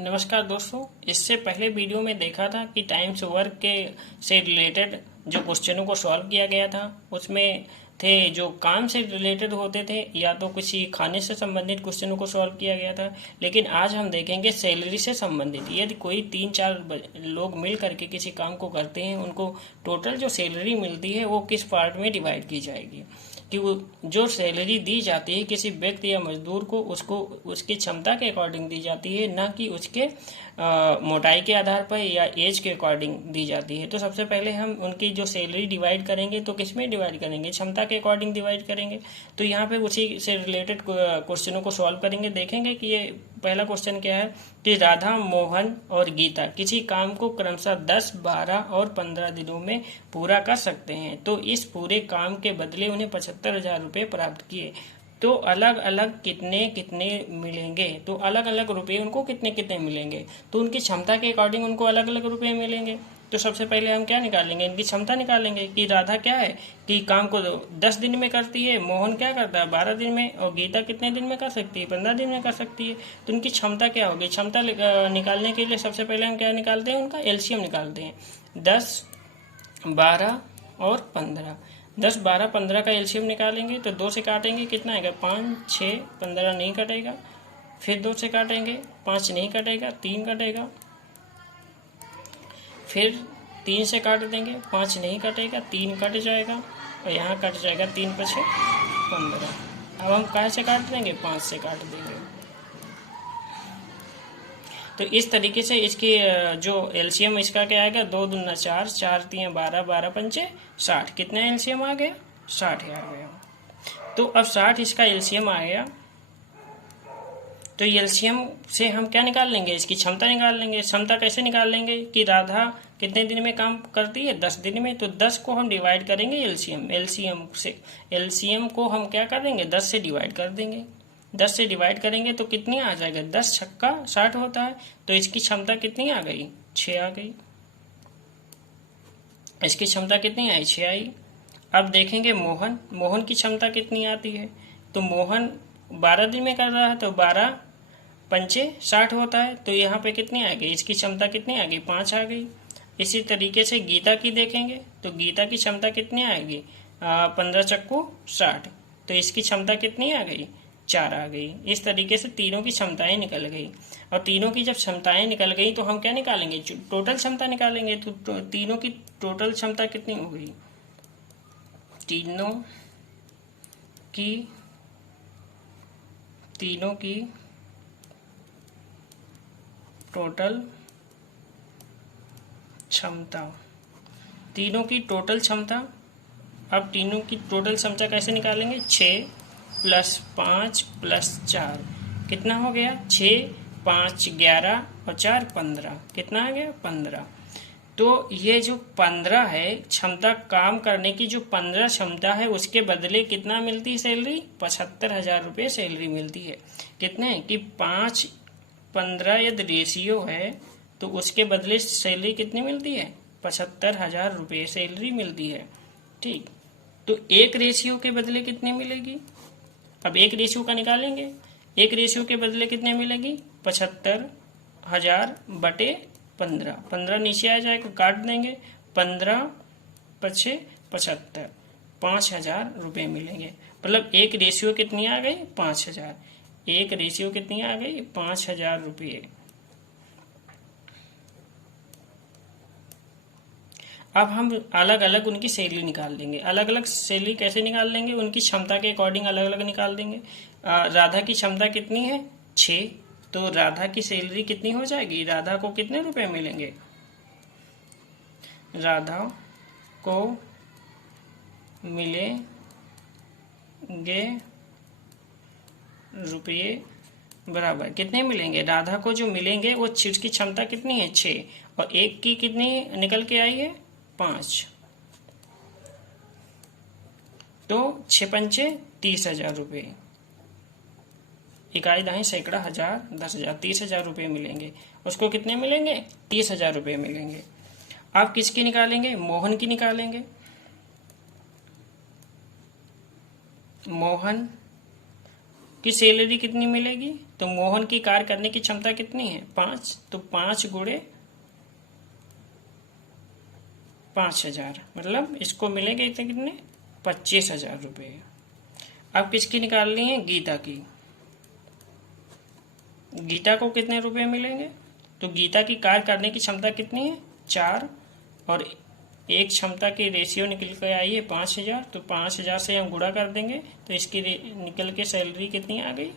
नमस्कार दोस्तों। इससे पहले वीडियो में देखा था कि टाइम्स वर्क के से रिलेटेड जो क्वेश्चनों को सॉल्व किया गया था उसमें थे जो काम से रिलेटेड होते थे या तो किसी खाने से संबंधित क्वेश्चनों को सॉल्व किया गया था। लेकिन आज हम देखेंगे सैलरी से संबंधित। यदि कोई 3-4 लोग मिल करके किसी काम को करते हैं, उनको टोटल जो सैलरी मिलती है वो किस पार्ट में डिवाइड की जाएगी। कि वो जो सैलरी दी जाती है किसी व्यक्ति या मजदूर को, उसको उसकी क्षमता के अकॉर्डिंग दी जाती है, ना कि उसके मोटाई के आधार पर या एज के अकॉर्डिंग दी जाती है। तो सबसे पहले हम उनकी जो सैलरी डिवाइड करेंगे तो किस में डिवाइड करेंगे, क्षमता के अकॉर्डिंग डिवाइड करेंगे। तो यहाँ पे उसी से रिलेटेड क्वेश्चनों को सॉल्व करेंगे। देखेंगे कि ये पहला क्वेश्चन क्या है कि राधा, मोहन और गीता किसी काम को क्रमशः 10, 12 और 15 दिनों में पूरा कर सकते हैं। तो इस पूरे काम के बदले उन्हें 75,000 रुपये प्राप्त किए। तो अलग अलग कितने कितने मिलेंगे, तो अलग अलग रुपये उनको कितने कितने मिलेंगे, तो उनकी क्षमता के अकॉर्डिंग उनको अलग अलग रुपये मिलेंगे। तो सबसे पहले हम क्या निकालेंगे, इनकी क्षमता निकालेंगे कि राधा क्या है कि काम को 10 दिन में करती है, मोहन क्या करता है 12 दिन में, और गीता कितने दिन में कर सकती है 15 दिन में कर सकती है। तो उनकी क्षमता क्या होगी। क्षमता निकालने के लिए सबसे पहले हम क्या निकालते हैं, उनका एलसीएम निकालते हैं। 10, 12 और 15। 10, 12, 15 का एलसीएम निकालेंगे तो 2 से काटेंगे कितना आएगा 5, 6, 15 नहीं कटेगा। फिर 2 से काटेंगे 5 नहीं कटेगा, 3 कटेगा। फिर 3 से काट देंगे 5 नहीं कटेगा, 3 कट जाएगा और यहाँ कट जाएगा 3 × 6 = 15। अब हम कहाँ से काट देंगे, 5 से काट देंगे। तो इस तरीके से इसकी जो एलसीएम इसका क्या आएगा, 2 दूना 4, 4 तियाँ 12, 12 पंचे 60। कितना एलसीएम आ गया, 60 आ गया। तो अब 60 इसका एलसीएम आ गया। तो एलसीएम से हम क्या निकाल लेंगे, इसकी क्षमता निकाल लेंगे। क्षमता कैसे निकाल लेंगे कि राधा कितने दिन में काम करती है, 10 दिन में। तो 10 को हम डिवाइड करेंगे एलसीएम को हम क्या कर देंगे, 10 से डिवाइड कर देंगे। 10 से डिवाइड करेंगे तो कितनी आ जाएगा, 10 छक्का 60 होता है। तो इसकी क्षमता कितनी आ गई, 6 आ गई। इसकी क्षमता कितनी आई, 6 आई। अब देखेंगे मोहन की क्षमता कितनी आती है। तो मोहन 12 दिन में कर रहा है तो 12 पंचे 60 होता है। तो यहाँ पे कितनी आ गई, इसकी क्षमता कितनी आ गई, 5 आ गई। इसी तरीके से गीता की देखेंगे तो गीता की क्षमता कितनी आएगी, 15 चक्कू 60। तो इसकी क्षमता कितनी आ गई, 4 आ गई। इस तरीके से तीनों की क्षमताएं निकल गई। और तीनों की जब क्षमताएं निकल गई तो हम क्या निकालेंगे, टोटल क्षमता निकालेंगे। तो तीनों की टोटल क्षमता कितनी हो गई, तीनों की टोटल क्षमता, तीनों की टोटल क्षमता। अब तीनों की टोटल क्षमता कैसे निकालेंगे, 6 + 5 + 4 कितना हो गया, 6, 5, 11 और 4 15। कितना आ गया, 15। तो ये जो 15 है क्षमता, काम करने की जो 15 क्षमता है, उसके बदले कितना मिलती है सैलरी, 75,000 रुपये सैलरी मिलती है। कितने कि 5, 15 यदि रेशियो है तो उसके बदले सैलरी कितनी मिलती है, 75,000 रुपये सैलरी मिलती है। ठीक, तो एक रेशियो के बदले कितनी मिलेगी, अब एक रेशियो का निकालेंगे। एक रेशियो के बदले कितने मिलेगी, 75,000 बटे 15। 15 नीचे आ जाएगा, काट देंगे। 15 × 5 = 75, 5,000 रुपये मिलेंगे। मतलब एक रेशियो कितनी आ गई, 5,000। एक रेशियो कितनी आ गई, 5,000 रुपये। अब हम अलग अलग उनकी सैलरी निकाल लेंगे। अलग अलग सैलरी कैसे निकाल लेंगे, उनकी क्षमता के अकॉर्डिंग अलग अलग निकाल देंगे। राधा की क्षमता कितनी है, 6। तो राधा की सैलरी कितनी हो जाएगी, राधा को कितने रुपए मिलेंगे, राधा को मिलेंगे रुपये बराबर कितने मिलेंगे, राधा को जो मिलेंगे वो उसकी क्षमता कितनी है, 6। और एक की कितनी निकल के आई है, 5। तो 6 पंचे 30,000 रुपये। इकाई दाही सैकड़ा हजार 10,000, 30,000 रुपये मिलेंगे। उसको कितने मिलेंगे, 30,000 रुपये मिलेंगे। आप किसकी निकालेंगे, मोहन की निकालेंगे। मोहन की सैलरी कितनी मिलेगी? तो मोहन की कार्य करने की क्षमता कितनी है? 5, तो 5 गुणे 5,000, मतलब इसको मिलेंगे इतने कितने? 25,000 रुपये। अब किसकी निकालनी है? गीता की। गीता को कितने रुपए मिलेंगे? तो गीता की कार्य करने की क्षमता कितनी है? 4, और एक क्षमता की रेशियो निकल के आई है 5,000, तो 5,000 से हम गुणा कर देंगे तो इसकी निकल के सैलरी कितनी आ गई?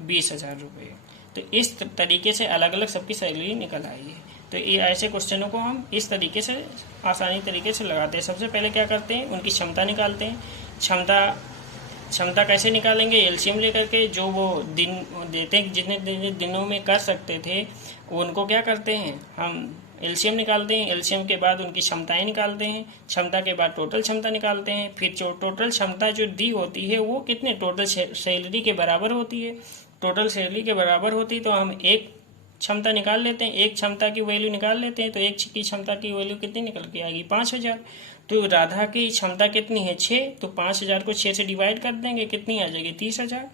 20,000 रुपये। तो इस तरीके से अलग अलग सबकी सैलरी निकल आई है। तो ये ऐसे क्वेश्चनों को हम इस तरीके से आसानी तरीके से लगाते हैं। सबसे पहले क्या करते हैं? उनकी क्षमता निकालते हैं। क्षमता कैसे निकालेंगे? एलसीएम लेकर के, जो वो दिन देते हैं जितने दिनों में कर सकते थे उनको क्या करते हैं? हम एलसीएम निकालते हैं। एलसीएम के बाद उनकी क्षमताएं निकालते हैं। क्षमता के बाद टोटल क्षमता निकालते हैं। फिर जो टोटल क्षमता जो दी होती है वो कितने टोटल सैलरी के बराबर होती है। टोटल सैलरी के बराबर होती है तो हम एक क्षमता निकाल लेते हैं, एक क्षमता की वैल्यू निकाल लेते हैं। तो एक की क्षमता की वैल्यू कितनी निकल के आएगी? 5,000। तो राधा की क्षमता कितनी है? 6, तो 5,000 को 6 से डिवाइड कर देंगे, कितनी आ जाएगी? 30,000।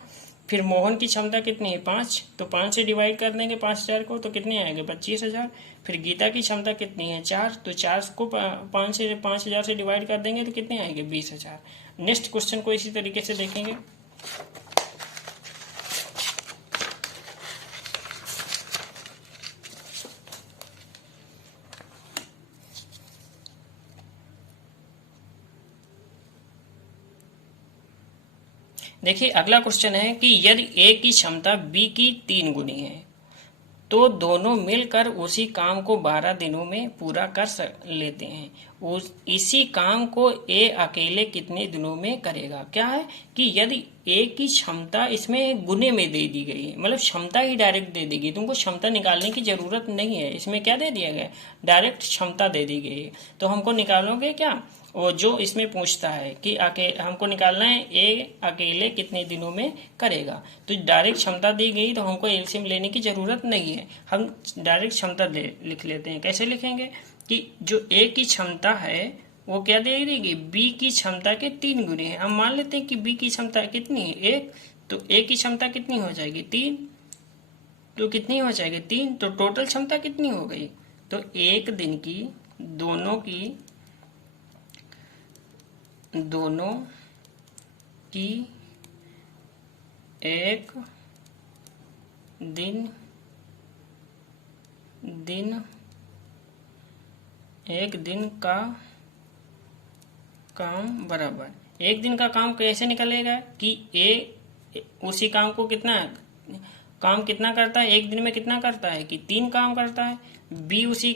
फिर मोहन की क्षमता कितनी है? 5, तो 5 से डिवाइड कर देंगे 5,000 को, तो कितने आएंगे? 25,000। फिर गीता की क्षमता कितनी है? 4, तो 4 को 5,000 से डिवाइड कर देंगे तो कितने आएंगे? 20,000। नेक्स्ट क्वेश्चन को इसी तरीके से देखेंगे। देखिए अगला क्वेश्चन है कि यदि ए की क्षमता बी की 3 गुनी है तो दोनों मिलकर उसी काम को 12 दिनों में पूरा कर लेते हैं। इसी काम को ए अकेले कितने दिनों में करेगा? क्या है कि यदि ए की क्षमता इसमें गुने में दे दी गई है, मतलब क्षमता ही डायरेक्ट दे दी गई, तुमको क्षमता निकालने की जरूरत नहीं है। इसमें क्या दे दिया गया? डायरेक्ट क्षमता दे दी गई है। तो हमको निकालोगे क्या? वो जो इसमें पूछता है कि हमको निकालना है ए अकेले कितने दिनों में करेगा। तो डायरेक्ट क्षमता दी गई तो हमको एलसीएम लेने की जरूरत नहीं है, हम डायरेक्ट क्षमता लिख लेते हैं। कैसे लिखेंगे कि जो ए की क्षमता है वो क्या दे देगी? बी की क्षमता के 3 गुने है। हम मान लेते हैं कि बी की क्षमता कितनी है? 1, तो ए की क्षमता कितनी हो जाएगी? 3, तो कितनी हो जाएगी? 3, तो टोटल क्षमता कितनी हो गई? तो एक दिन की दोनों की एक दिन का काम बराबर। एक दिन का काम कैसे निकलेगा कि ए उसी काम को कितना करता है? एक दिन में कितना करता है कि 3 काम करता है। बी उसी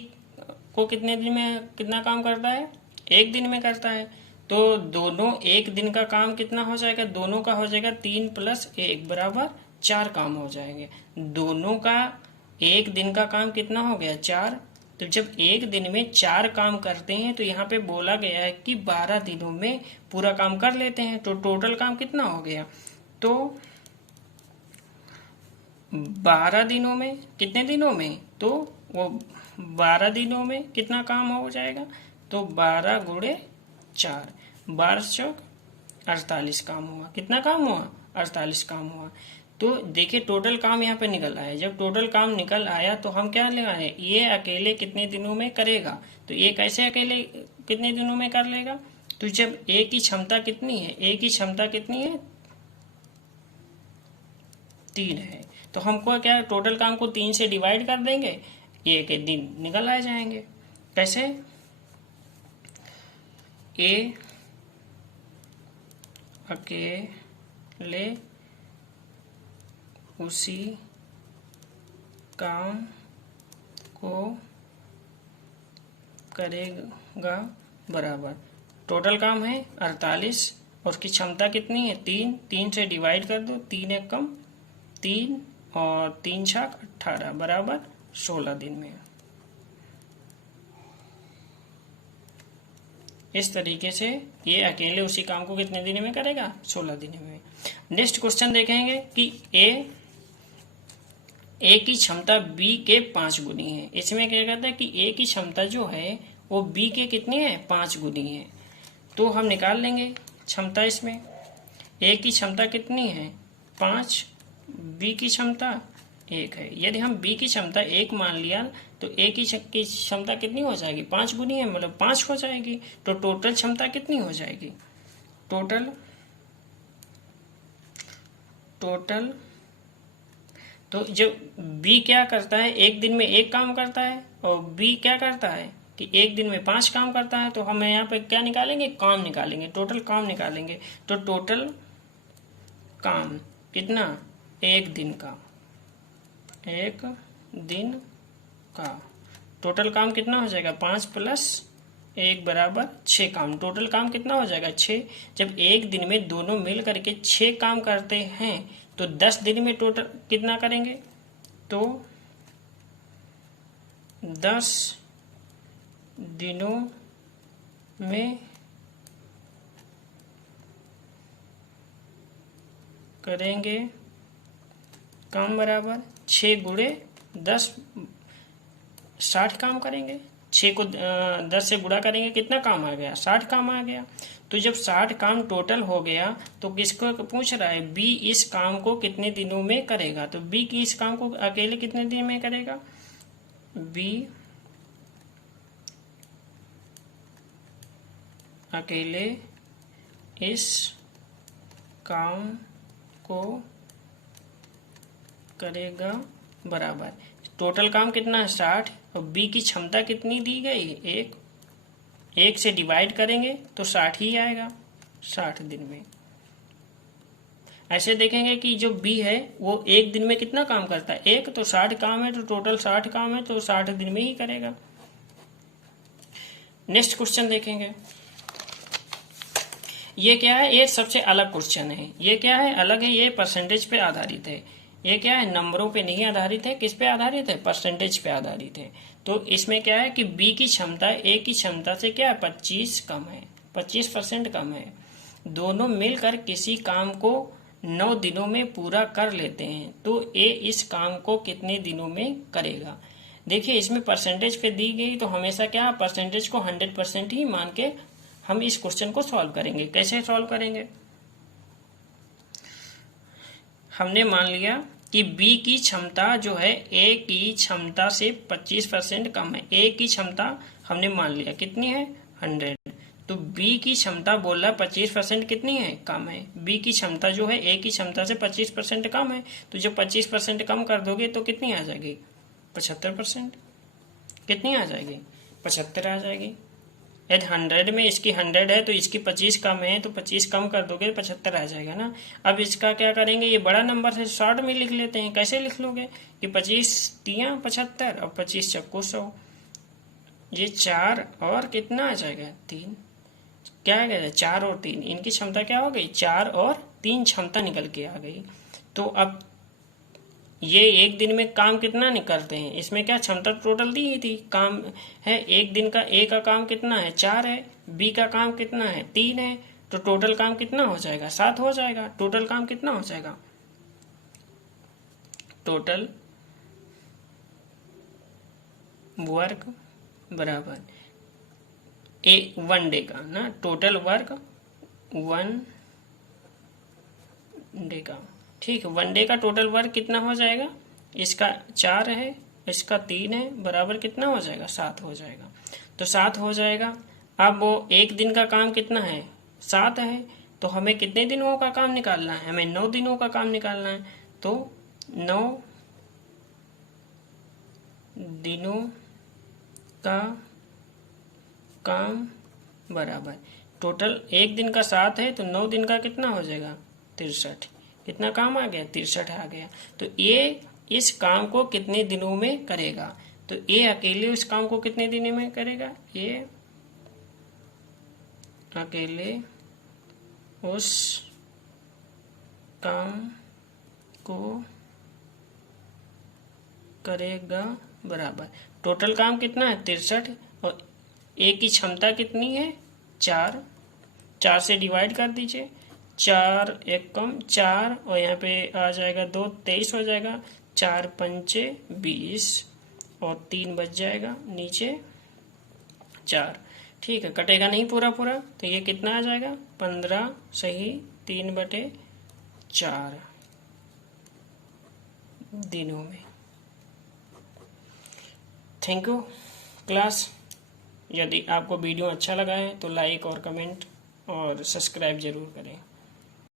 को कितने दिन में कितना काम करता है? एक दिन में करता है। तो दोनों एक दिन का काम कितना हो जाएगा? दोनों का हो जाएगा 3 + 1 बराबर 4 काम हो जाएंगे। दोनों का एक दिन का काम कितना हो गया? 4। तो जब एक दिन में 4 काम करते हैं तो यहाँ पे बोला गया है कि 12 दिनों में पूरा काम कर लेते हैं। तो टोटल काम कितना हो गया? तो 12 दिनों में, कितने दिनों में? तो वो 12 दिनों में कितना काम हो जाएगा? तो 12 × 4, 12 × 48 काम हुआ। कितना काम हुआ? 48 काम हुआ। तो देखिए टोटल काम यहाँ पे निकल आया। जब टोटल काम निकल आया तो हम क्या लगाए? ये अकेले कितने दिनों में करेगा। तो ये कैसे अकेले कितने दिनों में कर लेगा? तो जब ए की क्षमता कितनी है? ए की क्षमता कितनी है? 3 है। तो हमको क्या टोटल काम को 3 से डिवाइड कर देंगे, ए के दिन निकल आ जाएंगे। कैसे? ए अकेले उसी काम को करेगा बराबर। टोटल काम है 48 और उसकी क्षमता कितनी है? 3 से डिवाइड कर दो, 3 एक कम 3 और 3 × 6 = 18 बराबर 16 दिन में। इस तरीके से ये अकेले उसी काम को कितने दिन में करेगा? 16 दिन में। नेक्स्ट क्वेश्चन देखेंगे कि ए की क्षमता बी के 5 गुनी है। इसमें क्या कहता है कि ए की क्षमता जो है वो बी के कितनी है? 5 गुनी है। तो हम निकाल लेंगे क्षमता। इसमें ए की क्षमता कितनी है? 5, बी की क्षमता 1 है। यदि हम बी की क्षमता 1 मान लिया तो ए की क्षमता कितनी हो जाएगी? 5 गुनी है, मतलब 5 हो जाएगी। तो टोटल क्षमता कितनी हो जाएगी? टोटल तो जब बी क्या करता है, एक दिन में एक काम करता है, और बी क्या करता है कि एक दिन में 5 काम करता है, तो हम यहाँ पे क्या निकालेंगे? काम निकालेंगे, टोटल काम निकालेंगे। तो टोटल काम कितना? एक दिन का टोटल काम कितना हो जाएगा? 5 + 1 = 6 काम। टोटल काम कितना हो जाएगा? 6। जब एक दिन में दोनों मिल करके 6 काम करते हैं तो 10 दिन में टोटल कितना करेंगे? तो 10 दिनों में करेंगे काम बराबर 6 × 10 60 काम करेंगे। 6 को 10 से गुणा करेंगे, कितना काम आ गया? 60 काम आ गया। तो जब 60 काम टोटल हो गया तो किसको पूछ रहा है? बी इस काम को कितने दिनों में करेगा। तो बी की इस काम को अकेले कितने दिन में करेगा? बी अकेले इस काम को करेगा बराबर टोटल काम कितना है? 60। और बी की क्षमता कितनी दी गई? 1। 1 से डिवाइड करेंगे तो 60 ही आएगा, 60 दिन में। ऐसे देखेंगे कि जो बी है वो एक दिन में कितना काम करता है? 1। तो 60 काम है, तो टोटल 60 काम है, तो 60 दिन में ही करेगा। नेक्स्ट क्वेश्चन देखेंगे। ये क्या है? ये सबसे अलग क्वेश्चन है। ये क्या है? अलग है। ये परसेंटेज पे आधारित है। ये क्या है? नंबरों पे नहीं आधारित है। किस पे आधारित है? परसेंटेज पे आधारित है। तो इसमें क्या है कि बी की क्षमता ए की क्षमता से क्या है? 25 कम है, 25% कम है। दोनों मिलकर किसी काम को 9 दिनों में पूरा कर लेते हैं, तो ए इस काम को कितने दिनों में करेगा? देखिए, इसमें परसेंटेज पे दी गई, तो हमेशा क्या, परसेंटेज को 100% ही मान के हम इस क्वेश्चन को सॉल्व करेंगे। कैसे सॉल्व करेंगे? हमने मान लिया कि बी की क्षमता जो है ए की क्षमता से 25% कम है। ए की क्षमता हमने मान लिया कितनी है? 100। तो बी की क्षमता बोल रहा है 25% कितनी है? कम है। बी की क्षमता जो है ए की क्षमता से 25% कम है। तो जब 25% कम कर दोगे तो कितनी आ जाएगी? 75%। कितनी आ जाएगी? 75 आ जाएगी। यदि 100 में इसकी 100 है तो इसकी 25 कम है, तो 25 कम कर दोगे 75 आ जाएगा ना। अब इसका क्या करेंगे? ये बड़ा नंबर है, शॉर्ट में लिख लेते हैं। कैसे लिख लोगे कि 25 तिया 75 और 25 चक्कू 100। ये 4 और कितना आ जाएगा? 3। क्या आ गया? 4 और 3, इनकी क्षमता क्या हो गई? 4 और 3 क्षमता निकल के आ गई। तो अब ये एक दिन में काम कितना निकलते हैं? इसमें क्या क्षमता टोटल दी ही थी, काम है एक दिन का। ए का काम कितना है? 4 है। बी का काम कितना है? 3 है। तो टोटल काम कितना हो जाएगा? 7 हो जाएगा। टोटल काम कितना हो जाएगा? टोटल वर्क बराबर ए 1 डे का ना, टोटल वर्क 1 डे का। ठीक है, 1 डे का टोटल वर्क कितना हो जाएगा? इसका 4 है, इसका 3 है, बराबर कितना हो जाएगा? 7 हो जाएगा। तो 7 हो जाएगा। अब वो एक दिन का काम कितना है? 7 है। तो हमें कितने दिनों का काम निकालना है? हमें 9 दिनों का काम निकालना है। तो 9 दिनों का काम बराबर टोटल एक दिन का 7 है, तो 9 दिन का कितना हो जाएगा? 63। कितना काम आ गया? 63 आ गया। तो ये इस काम को कितने दिनों में करेगा? तो ये अकेले उस काम को कितने दिनों में करेगा? ये अकेले उस काम को करेगा बराबर टोटल काम कितना है? 63। और ए की क्षमता कितनी है? 4। 4 से डिवाइड कर दीजिए। 4 1 कम 4 और यहाँ पे आ जाएगा 2, 23 हो जाएगा। 4 पंचे 20 और 3 बच जाएगा नीचे 4। ठीक है, कटेगा नहीं पूरा पूरा, तो ये कितना आ जाएगा? 15 सही 3/4। दिनों में। Thank you class. यदि आपको वीडियो अच्छा लगा है तो लाइक और कमेंट और सब्सक्राइब ज़रूर करें।